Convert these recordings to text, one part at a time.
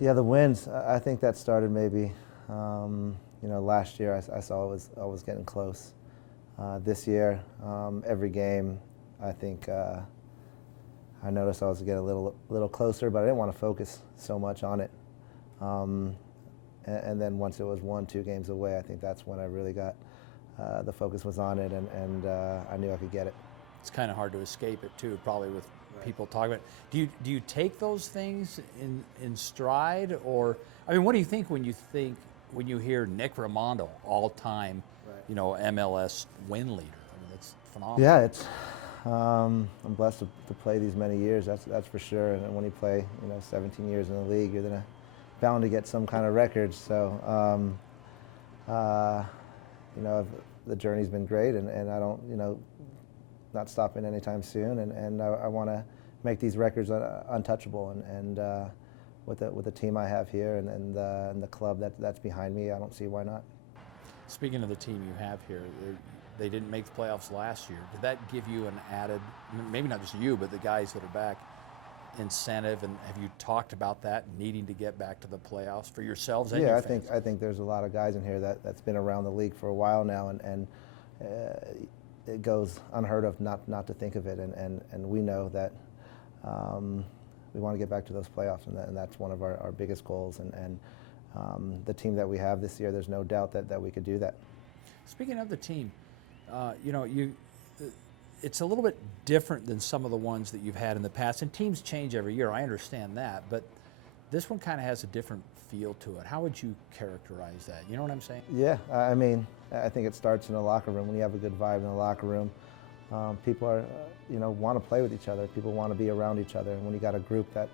Yeah, the wins. I think that started maybe, last year I saw it was getting close. This year, every game, I think I noticed I was getting a little closer, but I didn't want to focus so much on it. And then once it was 1-2 games away, I think that's when I really got the focus was on it, and I knew I could get it. It's kind of hard to escape it too, probably with people talking about it. Do you take those things in stride, or I mean, what do you think when you hear Nick Rimando, all-time, MLS win leader? I mean, that's phenomenal. Yeah, it's. I'm blessed to play these many years. That's for sure. And when you play, 17 years in the league, you're bound to get some kind of records. So, the journey's been great, and I don't, not stopping anytime soon. And I want to make these records untouchable. And with the team I have here and the club that's behind me, I don't see why not. Speaking of the team you have here, they didn't make the playoffs last year. Did that give you an added, maybe not just you, but the guys that are back, incentive? And have you talked about that, needing to get back to the playoffs for yourselves and your fans? I think there's a lot of guys in here that's been around the league for a while now, and it goes unheard of not to think of it. And we know that we want to get back to those playoffs, and that's one of our biggest goals. And the team that we have this year, there's no doubt that we could do that. Speaking of the team, it's a little bit different than some of the ones that you've had in the past, and teams change every year. I understand that, but this one kind of has a different feel to it. How would you characterize that? You know what I'm saying? Yeah, I mean, I think it starts in the locker room. When you have a good vibe in the locker room, people are, want to play with each other. People want to be around each other, and when you got a group that,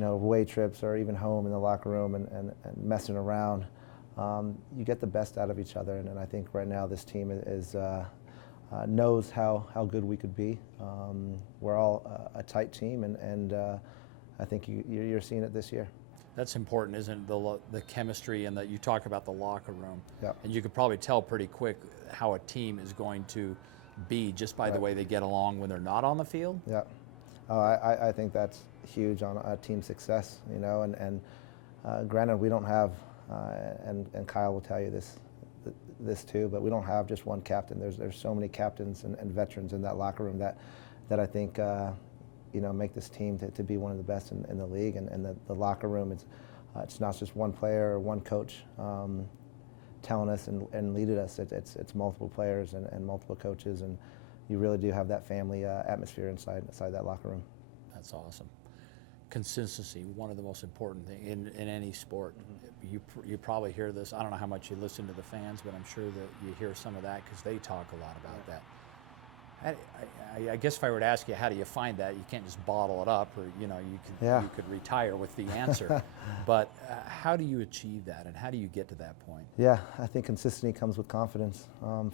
away trips or even home in the locker room and messing around, you get the best out of each other. And I think right now this team knows how good we could be. We're all a tight team, and I think you're seeing it this year. That's important, isn't it? The chemistry, and that you talk about the locker room. Yep. And you could probably tell pretty quick how a team is going to be just by the way they get along when they're not on the field. Yeah. I think that's huge on team success, and granted we don't have, and Kyle will tell you this too, but we don't have just one captain. There's so many captains and veterans in that locker room that I think make this team to be one of the best in the league. And the locker room, it's not just one player or one coach telling us and leading us. It's multiple players and multiple coaches, and you really do have that family atmosphere inside that locker room. That's awesome. Consistency, one of the most important things in any sport. You probably hear this. I don't know how much you listen to the fans, but I'm sure that you hear some of that because they talk a lot about that. I guess if I were to ask you, how do you find that? You can't just bottle it up, or you could retire with the answer. But how do you achieve that, and how do you get to that point? Yeah, I think consistency comes with confidence.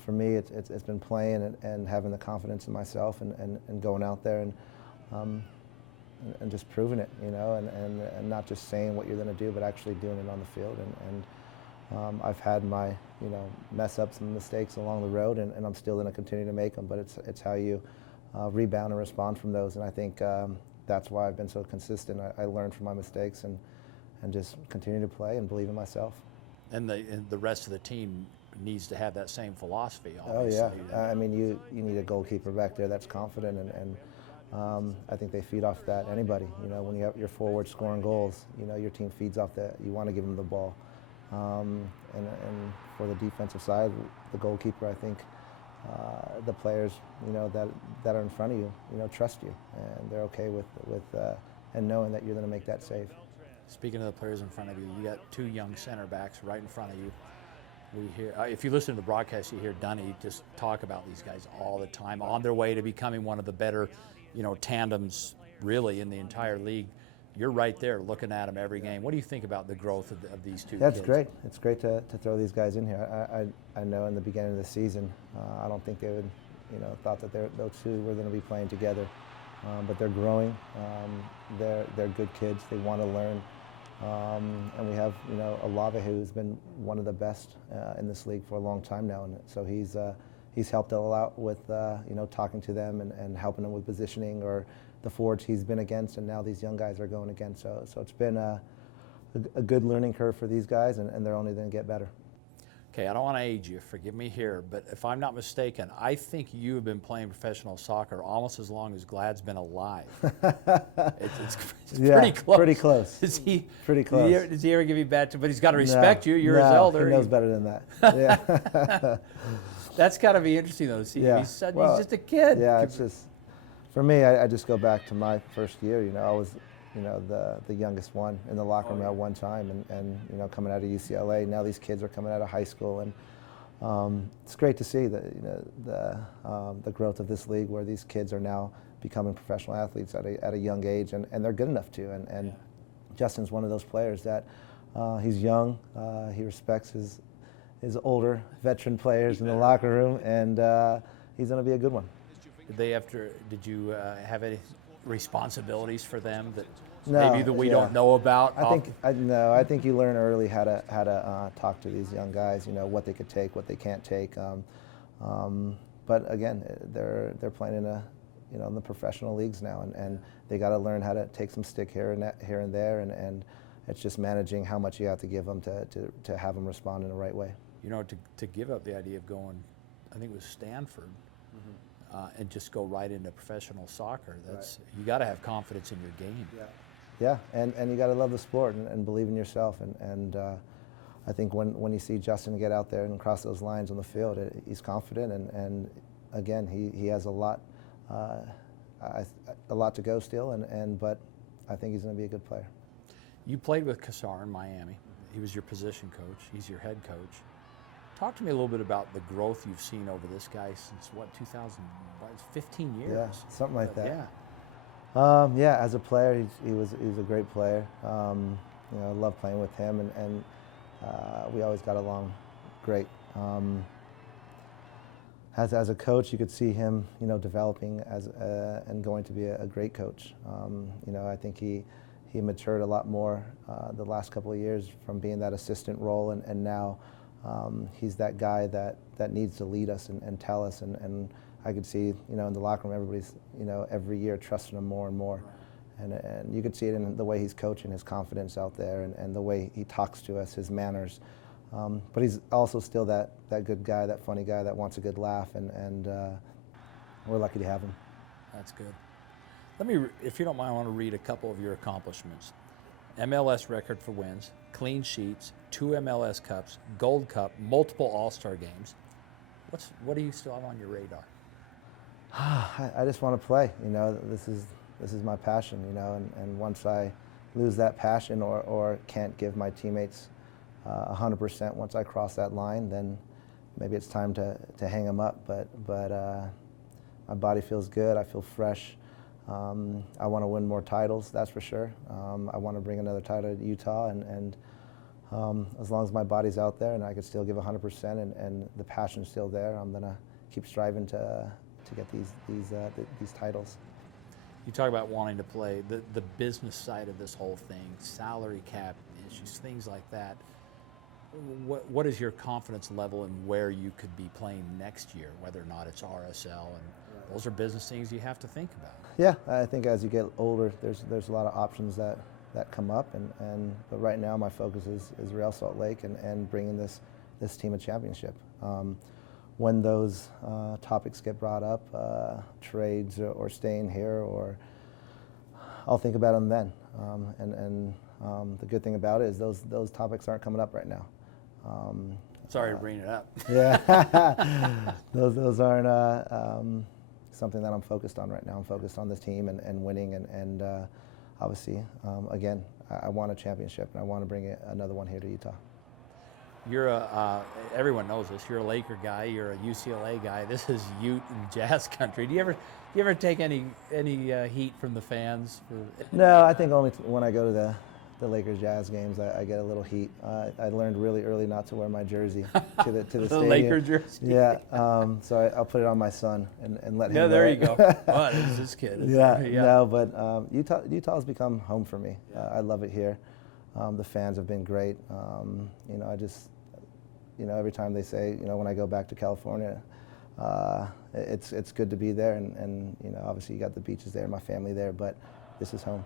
For me, it's been playing and having the confidence in myself and going out there and just proving it, and not just saying what you're going to do, but actually doing it on the field. And I've had my, mess ups and mistakes along the road, and I'm still going to continue to make them. But it's how you rebound and respond from those. And I think that's why I've been so consistent. I learn from my mistakes and just continue to play and believe in myself. And the rest of the team needs to have that same philosophy, obviously. Oh yeah, I mean you need a goalkeeper back there that's confident, and I think they feed off that. Anybody, when you have your forward scoring goals, your team feeds off that. You want to give them the ball. And for the defensive side, the goalkeeper, I think the players, that are in front of you, trust you, and they're okay with and knowing that you're going to make that save. Speaking of the players in front of you, you got two young center backs right in front of you. We hear, if you listen to the broadcast, you hear Dunny just talk about these guys all the time, on their way to becoming one of the better, tandems really in the entire league. You're right there looking at them every game. What do you think about the growth of these two That's kids? Great. It's great to throw these guys in here. I know in the beginning of the season, I don't think they would, thought that those two were going to be playing together. But they're growing. They're good kids. They want to learn. And we have, Olave, who's been one of the best in this league for a long time now. And so he's helped a lot with, talking to them and helping them with positioning, or the forwards he's been against, and now these young guys are going against. So it's been a good learning curve for these guys, and they're only going to get better. Okay, I don't want to age you, forgive me here, but if I'm not mistaken, I think you have been playing professional soccer almost as long as Glad's been alive. It's Yeah, pretty close. pretty close. Is he, Pretty close. Does he ever give you bad? But he's got to respect you. You're no, his elder. He knows better than that. Yeah. That's got to be interesting though. See, Yeah. he's Well, just a kid. Yeah, it's just, for me, I just go back to my first year. I was, the youngest one in the locker room at one time, and coming out of UCLA. Now these kids are coming out of high school, and it's great to see the growth of this league, where these kids are now becoming professional athletes at a young age, and they're good enough to. And Justin's one of those players that he's young. He respects his older veteran players in the locker room, and he's going to be a good one. Did you have any responsibilities for them that No, maybe that we yeah. don't know about? I think you learn early how to talk to these young guys. What they could take, what they can't take. But again, they're playing in the professional leagues now, and they got to learn how to take some stick here and there, and it's just managing how much you have to give them to have them respond in the right way. To give up the idea of going, I think it was Stanford, and just go right into professional soccer. That's right. You got to have confidence in your game. Yeah, and you got to love the sport and believe in yourself. And I think when you see Justin get out there and cross those lines on the field, he's confident. And again, he has a lot to go still. But I think he's going to be a good player. You played with Casar in Miami. He was your position coach. He's your head coach. Talk to me a little bit about the growth you've seen over this guy since 15 years? Yeah, something like that. Yeah. Yeah, as a player, he was a great player. I loved playing with him, and we always got along great. As a coach, you could see him, developing and going to be a great coach. I think he matured a lot more the last couple of years from being that assistant role, and now he's that guy that needs to lead us and tell us. And I could see, in the locker room, everybody's, every year trusting him more and more. And you could see it in the way he's coaching, his confidence out there, and the way he talks to us, his manners. But he's also still that good guy, that funny guy that wants a good laugh, and we're lucky to have him. That's good. Let me, if you don't mind, I want to read a couple of your accomplishments. MLS record for wins, clean sheets, 2 MLS Cups, Gold Cup, multiple All-Star games. What do you still have on your radar? I just want to play. This is my passion. And once I lose that passion or can't give my teammates 100% once I cross that line, then maybe it's time to hang them up. But my body feels good. I feel fresh. I want to win more titles, that's for sure. I want to bring another title to Utah, and as long as my body's out there and I can still give 100% and the passion's still there, I'm gonna keep striving to get these titles. You talk about wanting to play the business side of this whole thing, salary cap issues, things like that. What is your confidence level in where you could be playing next year, whether or not it's RSL, and those are business things you have to think about. Yeah, I think as you get older, there's a lot of options that come up, but right now my focus is Real Salt Lake and bringing this team a championship. When those topics get brought up, trades or staying here, or I'll think about them then. The good thing about it is those topics aren't coming up right now. Sorry to bring it up. Yeah, those aren't something that I'm focused on right now. I'm focused on this team and winning, and obviously, again, I want a championship, and I want to bring another one here to Utah. You're everyone knows this. You're a Laker guy. You're a UCLA guy. This is Ute and Jazz country. Do you ever take any heat from the fans? No, I think only when I go to the Lakers Jazz games, I get a little heat. I learned really early not to wear my jersey to the stadium. Laker jersey. Yeah, so I'll put it on my son and let him. Yeah, there wear you it. go. Oh, this kid. Yeah, no, but Utah's become home for me. I love it here. The fans have been great. I just, every time they say, when I go back to California, it's good to be there, and obviously you got the beaches there, my family there, but this is home.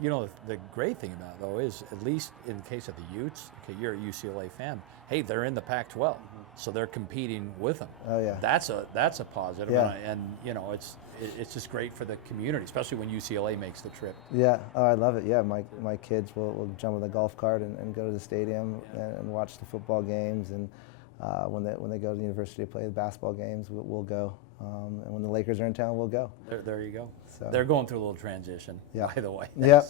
You know, the great thing about it, though, is at least in the case of the Utes, okay, you're a UCLA fan. Hey, they're in the Pac-12, so they're competing with them. Oh, yeah. That's a positive, Yeah. and you know, it's just great for the community, especially when UCLA makes the trip. Yeah, oh, I love it. Yeah, my kids will jump in the golf cart and go to the stadium and watch the football games, and when they go to the university to play the basketball games, we'll go. And when the Lakers are in town, we'll go. There you go. So. They're going through a little transition, by the way. Yeah,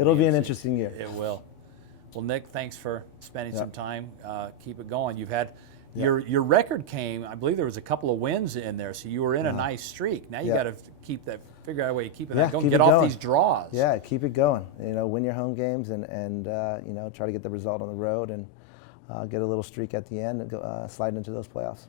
it'll be an interesting year. It will. Well, Nick, thanks for spending some time. Keep it going. You've had your record came. I believe there was a couple of wins in there, so you were in a nice streak. Now you got to figure out a way to keep it going. Get off these draws. Yeah, keep it going. You know, win your home games and you know, try to get the result on the road and get a little streak at the end and go slide into those playoffs.